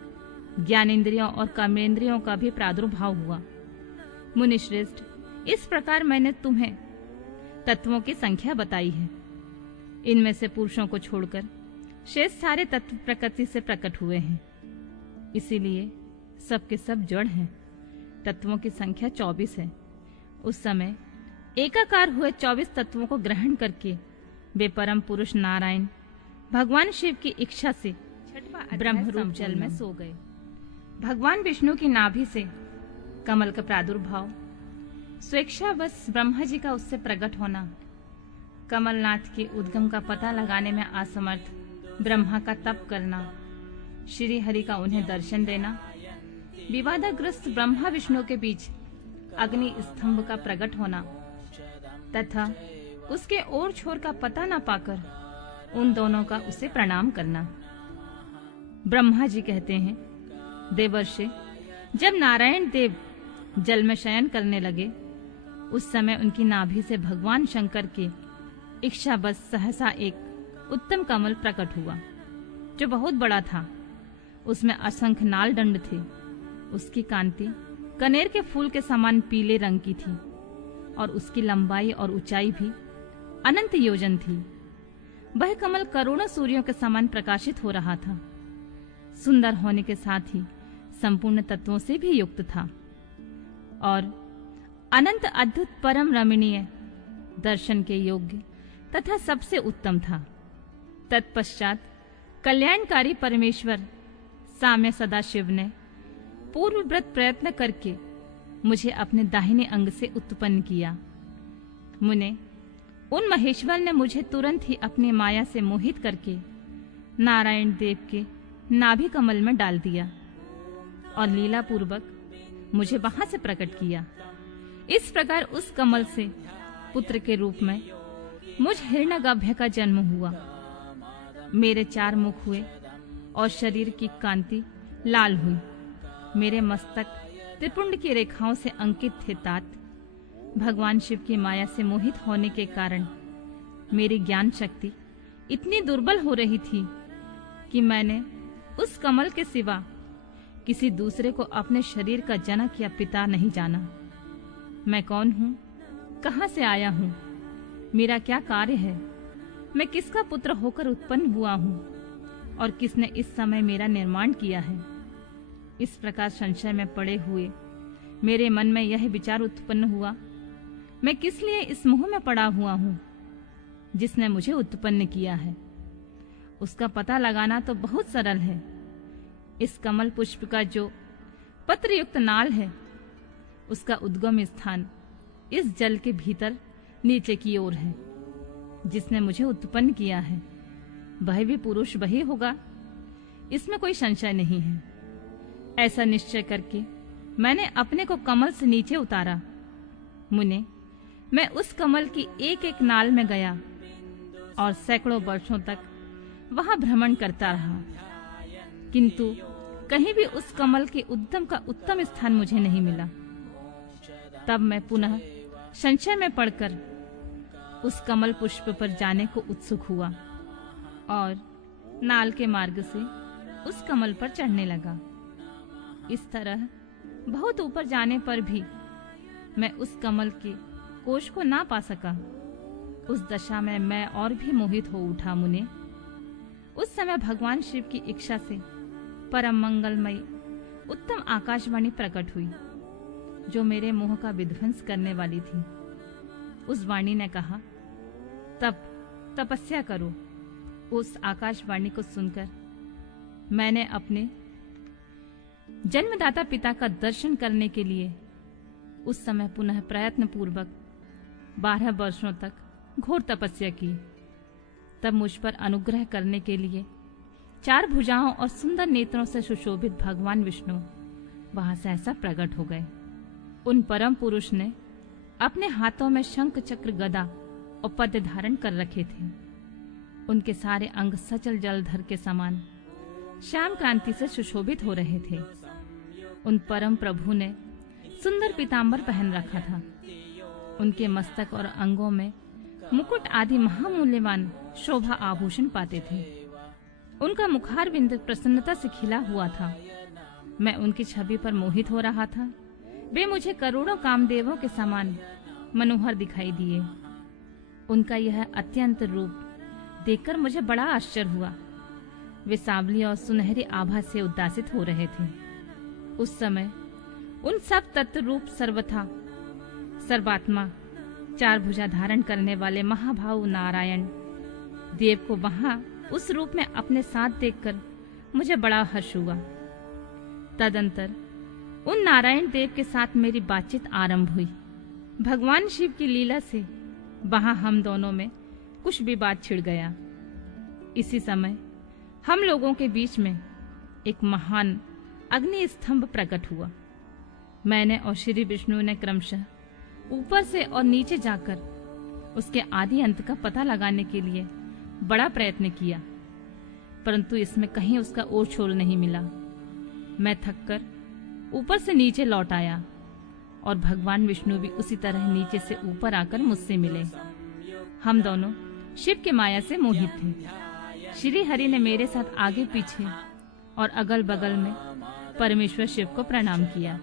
ज्ञानेंद्रियों और कर्मेंद्रियों का भी प्रादुर्भाव हुआ। मुनिश्रेष्ठ, इस प्रकार मैंने तुम्हें तत्वों की संख्या बताई है। इनमें से पुरुषों को छोड़कर शेष सारे तत्व प्रकृति से प्रकट हुए हैं। इसीलिए सबके सब जड़ हैं। तत्वों की संख्या 24 है। उस समय एकाकार हुए 24 तत्वों को ग्रहण करके वे परम पुरुष नारायण भगवान शिव की इच्छा से ब्रह्म रूप जल में सो गए। भगवान विष्णु की नाभि से कमल का प्रादुर्भाव, स्वेच्छावश ब्रह्मा जी का उससे प्रकट होना, कमलनाथ के उद्गम का पता लगाने में असमर्थ ब्रह्मा का तप करना, श्री हरि का उन्हें दर्शन देना, विवादग्रस्त ब्रह्मा विष्णु के बीच अग्नि स्तंभ का प्रकट होना तथा उसके ओर छोर का पता न पाकर उन दोनों का उसे प्रणाम करना। ब्रह्मा जी कहते हैं, देवर्षि, जब नारायण देव जल में शयन करने लगे उस समय उनकी नाभि से भगवान शंकर के इच्छावश सहसा एक उत्तम कमल प्रकट हुआ, जो बहुत बड़ा था। उसमें असंख्य नाल दंड थे। उसकी कांति कनेर के फूल के समान पीले रंग की थी और उसकी लंबाई और ऊंचाई भी अनंत योजन थी। वह कमल करोड़ों सूर्यों के समान प्रकाशित हो रहा था। सुंदर होने के साथ ही संपूर्ण तत्वों से भी युक्त था और अनंत अद्भुत परम रमणीय, दर्शन के योग्य तथा सबसे उत्तम था। तत्पश्चात कल्याणकारी परमेश्वर साम्य सदाशिव ने पूर्वव्रत प्रयत्न करके मुझे अपने दाहिने अंग से उत्पन्न किया। मुने, उन महेश्वर ने मुझे तुरंत ही अपनी माया से मोहित करके नारायण देव के नाभि कमल में डाल दिया और लीला पूर्वक मुझे वहां से प्रकट किया। इस प्रकार उस कमल से पुत्र के रूप में मुझ हिरण्यगर्भ का जन्म हुआ। मेरे 4 मुख हुए और शरीर की कांति लाल हुई। मेरे मस्तक त्रिपुंड की रेखाओं से अंकित थे। तात भगवान शिव की माया से मोहित होने के कारण मेरी ज्ञान शक्ति इतनी दुर्बल हो रही थी कि मैंने उस कमल के सिवा किसी दूसरे को अपने शरीर का जनक या पिता नहीं जाना। मैं कौन हूँ, कहाँ से आया हूँ, मेरा क्या कार्य है, मैं किसका पुत्र होकर उत्पन्न हुआ हूँ और किसने इस समय मेरा निर्माण किया है। इस प्रकार संशय में पड़े हुए मेरे मन में यह विचार उत्पन्न हुआ, मैं किस लिए इस मोह में पड़ा हुआ हूँ जिसने मुझे उत्पन्न किया है। उसका पता लगाना तो बहुत सरल है। इस कमल पुष्प का जो पत्रयुक्त नाल है, उसका उद्गम स्थान इस जल के भीतर नीचे की ओर है। जिसने मुझे उत्पन्न किया है वह भी पुरुष वही होगा, इसमें कोई संशय नहीं है। ऐसा निश्चय करके मैंने अपने को कमल से नीचे उतारा। मुने, मैं उस कमल की एक एक नाल में गया और सैकड़ों वर्षों तक वहां भ्रमण करता रहा, किंतु कहीं भी उस कमल के उद्गम का उत्तम स्थान मुझे नहीं मिला। तब मैं पुनः संशय में पड़कर उस कमल पुष्प पर जाने को उत्सुक हुआ और नाल के मार्ग से उस कमल पर चढ़ने लगा। इस तरह बहुत ऊपर जाने पर भी मैं उस कमल के कोश को ना पा सका। उस दशा में मैं और भी मोहित हो उठा। मुने, उस समय भगवान शिव की इच्छा से परम मंगलमयी उत्तम आकाशवाणी प्रकट हुई। जो मेरे मोह का विध्वंस करने वाली थी। उस वाणी ने कहा, तपस्या करो। उस आकाशवाणी को सुनकर मैंने अपने जन्मदाता पिता का दर्शन करने के लिए उस समय पुनः प्रयत्न पूर्वक 12 वर्षों तक घोर तपस्या की। तब मुझ पर अनुग्रह करने के लिए 4 भुजाओं और सुंदर नेत्रों से सुशोभित भगवान विष्णु वहां सहसा प्रकट हो गए। उन परम पुरुष ने अपने हाथों में शंख चक्र गदा और पद्म धारण कर रखे थे। उनके सारे अंग सचल जलधर के समान श्याम कांति से सुशोभित हो रहे थे। उन परम प्रभु ने सुंदर पीतांबर पहन रखा था। उनके मस्तक और अंगों में मुकुट आदि महामूल्यवान शोभा आभूषण पाते थे। उनका मुखारविंद प्रसन्नता से खिला हुआ था। मैं उनकी छवि पर मोहित हो रहा था। वे मुझे करोड़ों कामदेवों के समान मनोहर दिखाई दिए। उनका यह अत्यंत रूप देखकर मुझे बड़ा आश्चर्य हुआ। वे सांवली और सुनहरी आभा से उद्दासित हो रहे थे। उस समय उन सब तत्व रूप सर्वथा सर्वात्मा 4 भुजा धारण करने वाले महाभाव नारायण देव को वहां उस रूप में अपने साथ देखकर मुझे बड़ा हर्ष हुआ। तदंतर उन नारायण देव के साथ मेरी बातचीत आरंभ हुई। भगवान शिव की लीला से वहां हम दोनों में कुछ विवाद छिड़ गया। इसी समय हम लोगों के बीच में एक महान अग्नि स्तंभ प्रकट हुआ। मैंने और श्री विष्णु ने क्रमशः ऊपर से और नीचे जाकर उसके आदि अंत का पता लगाने के लिए बड़ा प्रयत्न किया, परंतु इसमें कहीं उसका ओर छोर नहीं मिला। मैं थककर ऊपर से नीचे लौट आया और भगवान विष्णु भी उसी तरह नीचे से ऊपर आकर मुझसे मिले। हम दोनों शिव की माया से मोहित थे। श्री हरि ने मेरे साथ आगे पीछे और अगल बगल में परमेश्वर शिव को प्रणाम किया।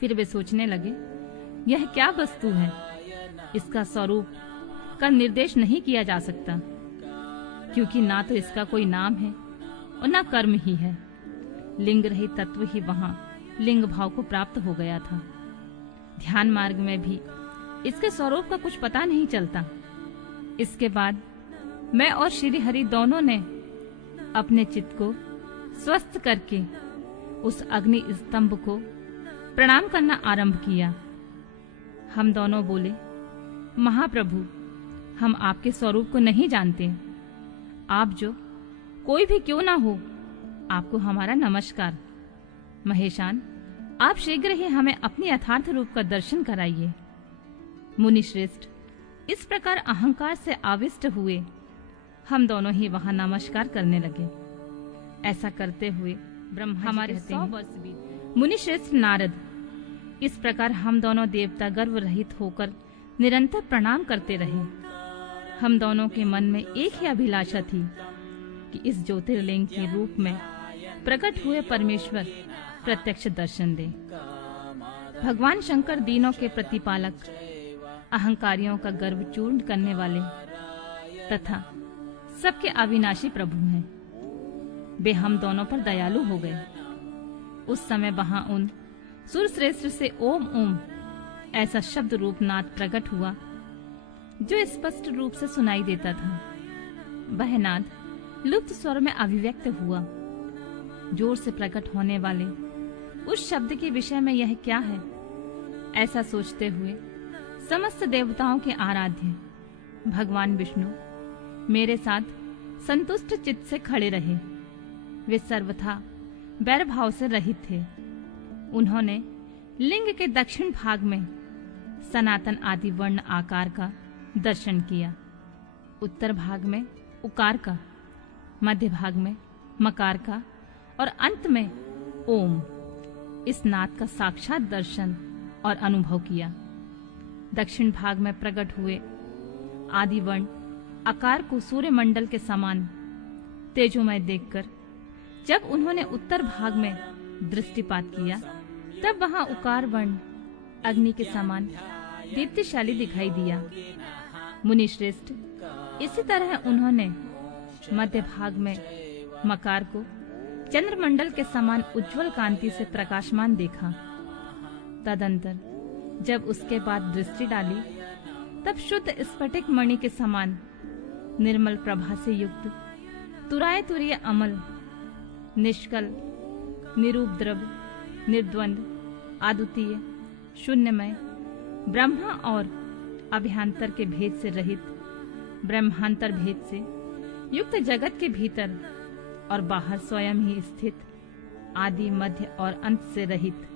फिर वे सोचने लगे, यह क्या वस्तु है? इसका स्वरूप का निर्देश नहीं किया जा सकता, क्योंकि ना तो इसका कोई नाम है और ना कर्म ही है। लिंग रहित तत्व ही वहां लिंग भाव को प्राप्त हो गया था। ध्यान मार्ग में भी इसके स्वरूप का कुछ पता नहीं चलता। इसके बाद मैं और श्री हरि दोनों ने अपने चित्त को स्वस्थ करके उस अग्नि स्तंभ को प्रणाम करना आरंभ किया। हम दोनों बोले, महाप्रभु, हम आपके स्वरूप को नहीं जानते। आप जो कोई भी क्यों ना हो, आपको हमारा नमस्कार। महेशान, आप शीघ्र ही हमें अपने यथार्थ रूप का दर्शन कराइए। मुनि श्रेष्ठ इस प्रकार अहंकार से आविष्ट हुए। हम दोनों ही वहां नमस्कार करने लगे। ऐसा करते हुए ब्रह्मा हमारे 100 वर्ष बीत। मुनि श्रेष्ठ नारद, इस प्रकार हम दोनों देवता गर्व रहित होकर निरंतर प्रणाम करते रहे। हम दोनों के मन में एक ही अभिलाषा थी कि इस ज्योतिर्लिंग के रूप में प्रकट हुए परमेश्वर प्रत्यक्ष दर्शन दे। भगवान शंकर दीनों के प्रतिपालक, अहंकारियों का गर्व चूर्ण करने वाले तथा सबके अविनाशी प्रभु हैं। वे हम दोनों पर दयालु हो गए। उस समय वहां उन सुर श्रेष्ठ से ओम ओम ऐसा शब्द रूप नाद प्रकट हुआ जो स्पष्ट रूप से सुनाई देता था। वह नाद लुप्त स्वर में अभिव्यक्त हुआ। जोर से प्रकट होने वाले उस शब्द के विषय में यह क्या है, ऐसा सोचते हुए समस्त देवताओं के आराध्य भगवान विष्णु मेरे साथ संतुष्ट चित्त से खड़े रहे। वे सर्वथा वैर भाव से रहित थे। उन्होंने लिंग के दक्षिण भाग में सनातन आदि वर्ण आकार का दर्शन किया, उत्तर भाग में उकार का, मध्य भाग में मकार का और अंत में ओम इस नाद का साक्षात दर्शन और अनुभव किया। दक्षिण भाग में प्रकट हुए आदि वर्ण आकार को सूर्य मंडल के समान तेजोमय देखकर जब उन्होंने उत्तर भाग में दृष्टिपात किया, तब वहां उकार वर्ण अग्नि के समान दीप्तिशाली दिखाई दिया। मुनि श्रेष्ठ, इसी तरह उन्होंने मध्य भाग में मकार को चंद्रमंडल के समान उज्जवल कांति से प्रकाशमान देखा। तदंतर जब उसके बाद दृष्टि डाली, तब शुद्ध स्फटिक मणि के समान निर्मल प्रभा से युक्त, तुराय तुरीय अमल, निष्कल, निरूपद्रव, निर्द्वंद, अद्वितीय, शून्यमय, ब्रह्मा और अभ्यंतर के भेद से रहित, ब्रह्मांतर भेद से युक्त जगत के भीतर और बाहर स्वयं ही स्थित, आदि मध्य और अंत से रहित,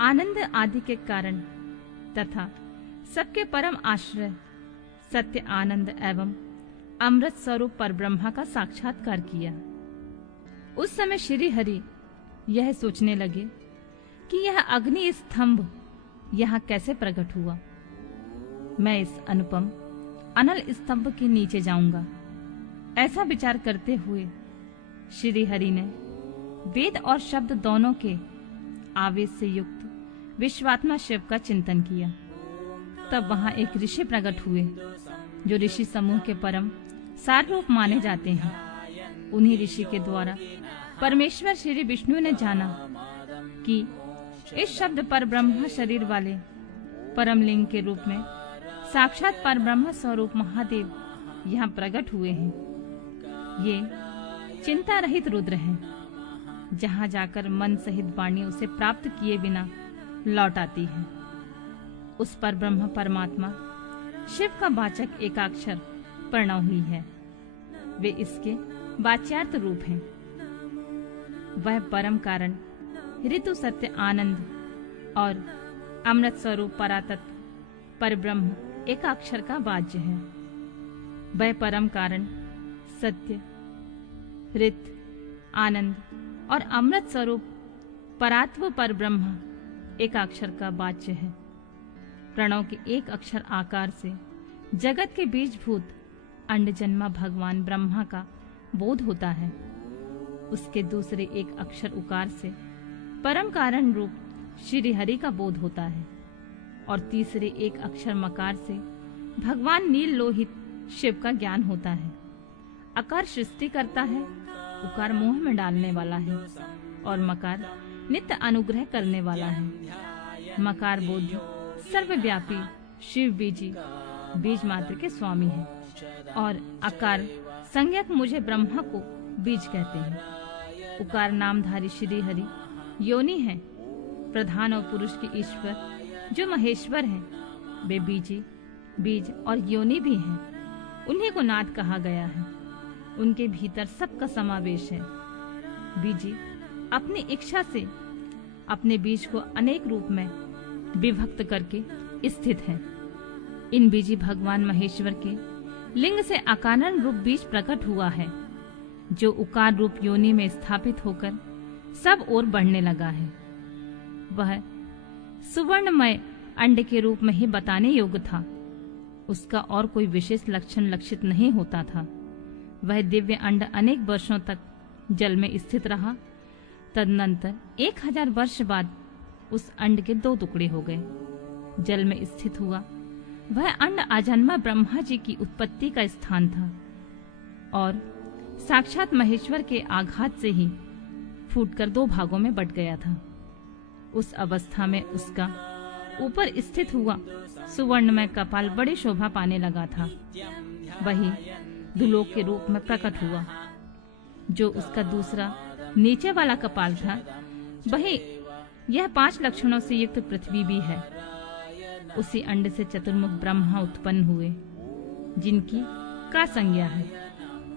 आनंद आदि के कारण तथा सबके परम आश्रय, सत्य आनंद एवं अमृत स्वरूप पर ब्रह्मा का साक्षात्कार किया। उस समय श्री हरि यह सोचने लगे कि यह अग्नि स्तंभ यहाँ कैसे प्रकट हुआ। मैं इस अनुपम अनल स्तंभ के नीचे जाऊंगा। ऐसा विचार करते हुए श्री हरि ने वेद और शब्द दोनों के आवेश से युक्त विश्वात्मा शिव का चिंतन किया। तब वहां एक ऋषि प्रकट हुए, जो ऋषि समूह के परम सार रूप माने जाते हैं। उन्हीं ऋषि के द्वारा परमेश्वर श्री विष्णु ने जाना कि इस शब्द पर ब्रह्म शरीर वाले परम लिंग के रूप में साक्षात पर ब्रह्म स्वरूप महादेव यहाँ प्रकट हुए हैं। ये चिंता रहित रुद्र हैं, जहाँ जाकर मन सहित वाणी उसे प्राप्त किए बिना लौट आती है। उस पर ब्रह्म परमात्मा शिव का वाचक एकाक्षर प्रणव ही है। वे इसके वाच्यार्थ रूप हैं। वह परम कारण, ऋतु सत्य आनंद और अमृत स्वरूप परातत्व पर ब्रह्म एकाक्षर का वाच्य है। वह परम कारण, सत्य, ऋत, आनंद और अमृत स्वरूप परात्व पर ब्रह्म एकाक्षर का वाच्य है। प्रणव के एक अक्षर आकार से जगत के बीजभूत अंड जन्मा भगवान ब्रह्मा का बोध होता है। उसके दूसरे एक अक्षर उकार से परम कारण रूप श्री हरि का बोध होता है और तीसरे एक अक्षर मकार से भगवान नील लोहित शिव का ज्ञान होता है। अकार सृष्टि करता है, उकार मोह में डालने वाला है और मकार नित्य अनुग्रह करने वाला है। मकार बोध सर्वव्यापी शिव बीजी बीज मात्र के स्वामी है और अकार संज्ञक मुझे ब्रह्मा को बीज कहते हैं। उकार नामधारी श्री हरि योनि है, प्रधान और पुरुष के ईश्वर जो महेश्वर हैं। वे बीजी, बीज और योनि भी हैं। उन्हीं को नाद कहा गया है। उनके भीतर सबका समावेश है। बीजी अपनी इच्छा से अपने बीज को अनेक रूप में विभक्त करके स्थित है। इन बीजी भगवान महेश्वर के लिंग से अकारण रूप बीज प्रकट हुआ है, जो उकार रूप योनि में स्थापित होकर सब ओर बढ़ने लगा है। वह सुवर्णमय अंड के रूप में ही बताने योग्य था। उसका और कोई विशेष लक्षण लक्षित नहीं होता था। वह दिव्य अंड अनेक वर्षों तक जल में स्थित रहा। तदनंतर 1000 वर्ष बाद उस अंड के 2 टुकड़े हो गए। जल में स्थित हुआ वह अंड आजन्मा ब्रह्मा जी की उत्पत्ति का स्थान था और साक्षात महेश्वर के आघात से ही फूटकर 2 भागों में बट गया था। उस अवस्था में उसका ऊपर स्थित हुआ सुवर्णमय कपाल बड़ी शोभा पाने लगा था। वही दुलोक के रूप में प्रकट हुआ। जो उसका दूसरा नीचे वाला कपाल था, वही यह 5 लक्षणों से युक्त पृथ्वी भी है। उसी अंड से चतुर्मुख ब्रह्मा उत्पन्न हुए, जिनकी का संज्ञा है।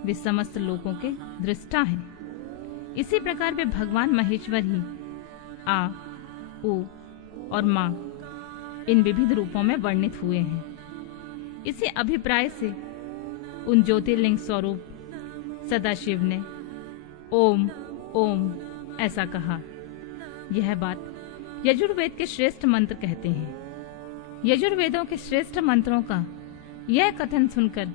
वे समस्त लोकों के दृष्टा हैं। इसी प्रकार वे भगवान महेश्वर ही आ, उ और मां इन विविध रूपों में वर्णित हुए हैं। इसी अभिप्राय से उन ज्योतिर्लिंग स्वरूप सदाशिव ने ओम ओम ऐसा कहा। यह बात यजुर्वेद के श्रेष्ठ मंत्र कहते हैं। यजुर्वेदों के श्रेष्ठ मंत्रों का यह कथन सुनकर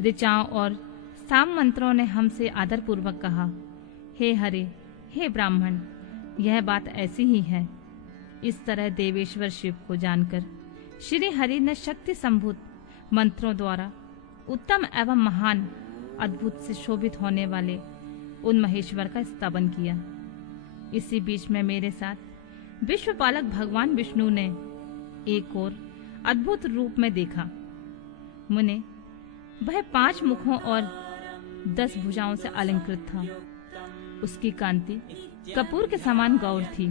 ऋचाओं और साम मंत्रों ने हमसे आदर पूर्वक कहा, हे हरे, हे ब्राह्मण, यह बात ऐसी ही है। इस तरह देवेश्वर शिव को जानकर श्री हरि ने शक्ति संभूत मंत्रों द्वारा उत्तम एवं महान अद्भुत से शोभित होने वाले उन महेश्वर का स्तवन किया। इसी बीच में मेरे साथ विश्वपालक भगवान विष्णु ने एक और अद्भुत रूप में देखा। मुने, वह 5 मुखों और 10 भुजाओं से अलंकृत था। उसकी कांति कपूर के समान गौर थी।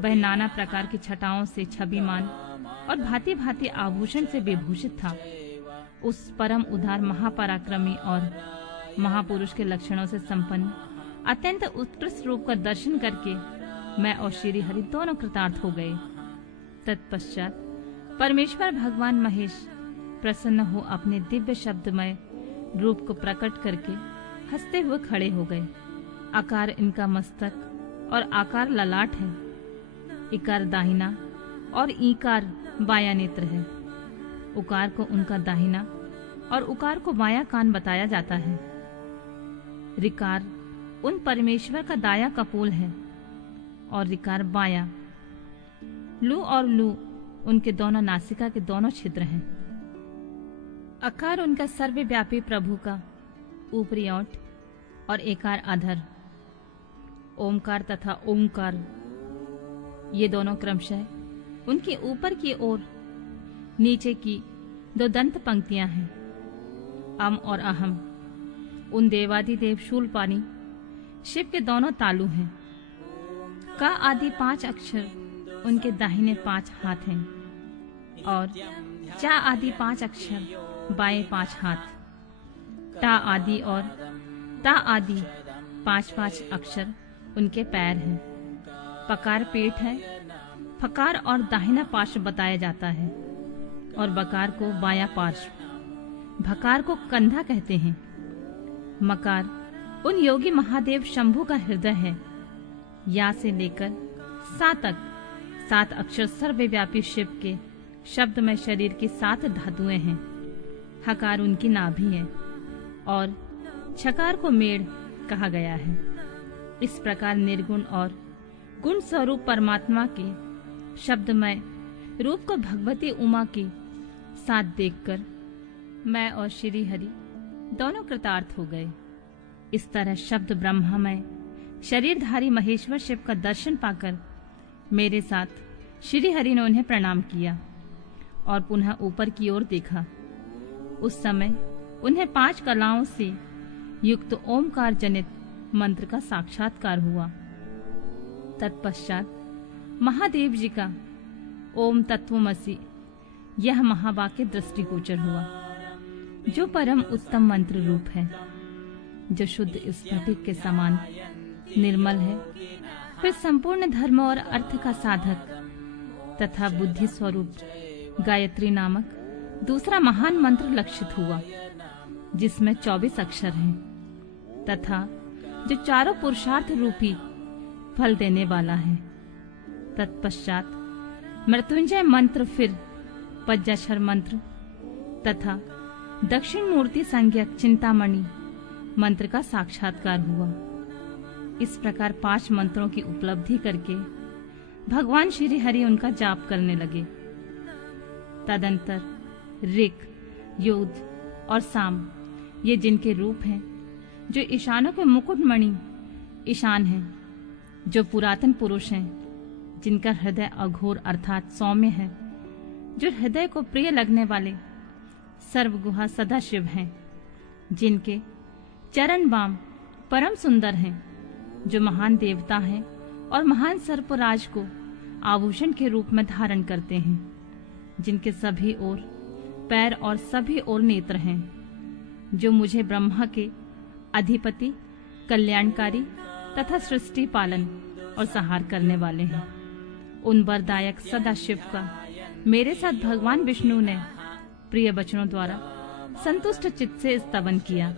वह नाना प्रकार की छटाओं से छविमान और भांति भांति आभूषण से विभूषित था। उस परम उदार महापराक्रमी और महापुरुष के लक्षणों से संपन्न अत्यंत उत्कृष्ट रूप का दर्शन करके मैं और श्री हरि दोनों कृतार्थ हो गए। तत्पश्चात परमेश्वर भगवान महेश प्रसन्न हो अपने दिव्य शब्दमय रूप को प्रकट करके हंसते हुए खड़े हो गए। आकार इनका मस्तक और आकार ललाट है। इकार दाहिना और ईकार बाया नेत्र है। उकार को उनका दाहिना और उकार को बाया कान बताया जाता है। रिकार उन परमेश्वर का दाया कपोल है और रिकार बाया। लू और लू उनके दोनों नासिका के दोनों छिद्र हैं। अकार उनका सर्वव्यापी प्रभु का ऊपरी ओंठ और एकार अधर। ओमकार तथा ओमकार ये दोनों क्रमशः उनकी ऊपर की ओर नीचे की 2 दंत पंक्तियां हैं। अम और अहम उन देवादिदेव शूलपाणी शिव के दोनों तालु हैं। का आदि 5 अक्षर उनके दाहिने 5 हाथ हैं और चा आदि 5 अक्षर बाएं 5 हाथ। टा आदि और ता आदि 5-5 अक्षर उनके पैर हैं। पकार पेट है। फकार और दाहिना पार्श्व बताया जाता है और बकार को बायां पार्श्व। भकार को कंधा कहते हैं। मकार उन योगी महादेव शंभु का हृदय है। या से लेकर सा तक 7 अक्षर सर्वव्यापी शिव के शब्द में शरीर की 7 धातुएं हैं। हकार उनकी नाभि है और छकार को मेड़ कहा गया है। इस प्रकार निर्गुण और गुण स्वरूप परमात्मा के शब्दमय रूप को भगवती उमा की साथ देखकर मैं और श्री हरि दोनों कृतार्थ हो गए। इस तरह शब्द ब्रह्ममय शरीरधारी महेश्वर शिव का दर्शन पाकर मेरे साथ श्री हरि ने उन्हें प्रणाम किया और पुनः ऊपर की ओर देखा। उस समय उन्हें 5 कलाओं से युक्त ओमकार जनित मंत्र का साक्षात्कार हुआ। तत्पश्चात महादेव जी का ओम तत्वमसि यह महावाक्य दृष्टिगोचर हुआ, जो परम उत्तम मंत्र रूप है, जो शुद्ध स्फटिक के समान निर्मल है। फिर संपूर्ण धर्म और अर्थ का साधक तथा बुद्धि स्वरूप गायत्री नामक दूसरा महान मंत्र लक्षित हुआ, जिसमें 24 अक्षर हैं तथा जो चारों पुरुषार्थ रूपी फल देने वाला है। तत्पश्चात मृत्युंजय मंत्र, फिर पंचाक्षर मंत्र तथा दक्षिण मूर्ति संज्ञक चिंतामणि मंत्र का साक्षात्कार हुआ। इस प्रकार 5 मंत्रों की उपलब्धि करके भगवान श्री हरि उनका जाप करने लगे। तदंतर ऋक, योध और साम ये जिनके रूप हैं, जो ईशानों के मुकुटमणि ईशान हैं, जो पुरातन पुरुष हैं, जिनका हृदय अघोर अर्थात सौम्य है, जो हृदय को प्रिय लगने वाले सर्वगुहा सदाशिव हैं, जिनके चरण बाम परम सुंदर हैं, जो महान देवता हैं और महान सर्पराज को आभूषण के रूप में धारण करते हैं, जिनके सभी ओर पैर और सभी ओर नेत्र हैं, जो मुझे ब्रह्मा के अधिपति, कल्याणकारी तथा सृष्टि पालन और संहार करने वाले हैं। उन वरदायक सदाशिव का मेरे साथ भगवान विष्णु ने प्रिय वचनों द्वारा संतुष्ट चित्त से स्तवन किया।